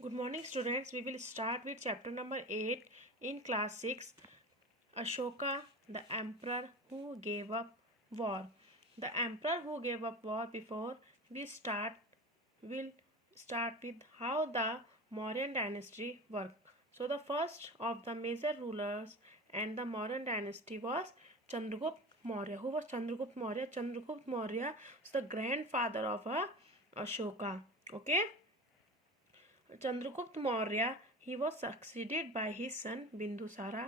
Good morning, students. We will start with chapter number 8 in class 6. Ashoka, the emperor who gave up war. The emperor who gave up war. Before we start, we'll start with how the Mauryan dynasty worked. So, the first of the major rulers and the Mauryan dynasty was Chandragupta Maurya. Who was Chandragupta Maurya? Chandragupta Maurya was the grandfather of Ashoka. Okay. Chandragupta Maurya, he was succeeded by his son Bindusara,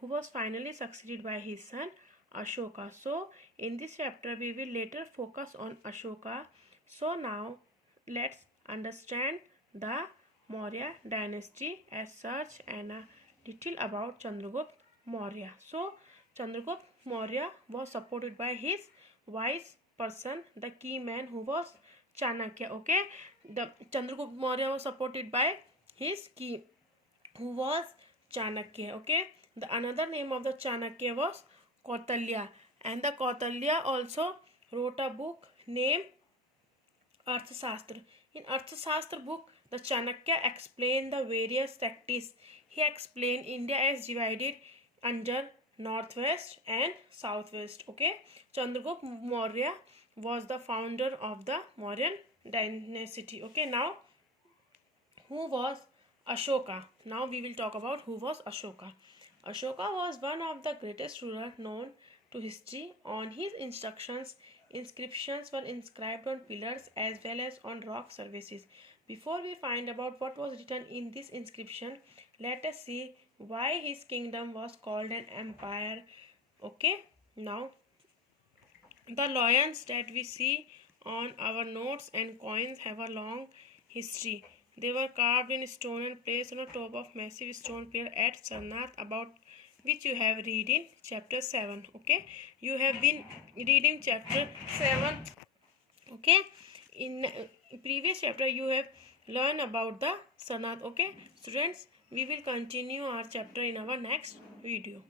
who was finally succeeded by his son Ashoka. So, in this chapter, we will later focus on Ashoka. So, now let's understand the Maurya dynasty as such and a little about Chandragupta Maurya. So, Chandragupta Maurya was supported by his wise person, the key man who was Chanakya. Okay, the Chandragupta Maurya was supported by his key, who was Chanakya. Okay, the another name of the Chanakya was Kautilya, and the Kautilya also wrote a book named Arthashastra. In Arthashastra book, the Chanakya explained the various tactics. He explained India as divided under northwest and southwest. Okay, Chandragupta Maurya was the founder of the Mauryan dynasty. Okay, now who was Ashoka? Now we will talk about who was Ashoka. Ashoka was one of the greatest rulers known to history. On his instructions, inscriptions were inscribed on pillars as well as on rock surfaces. Before we find about what was written in this inscription, let us see why his kingdom was called an empire. Okay, now the lions that we see on our notes and coins have a long history. They were carved in stone and placed on the top of massive stone pillar at Sarnath, about which you have read in chapter 7. Okay, you have been reading chapter 7. Okay, in previous chapter you have learned about the Sarnath. Okay, students, we will continue our chapter in our next video.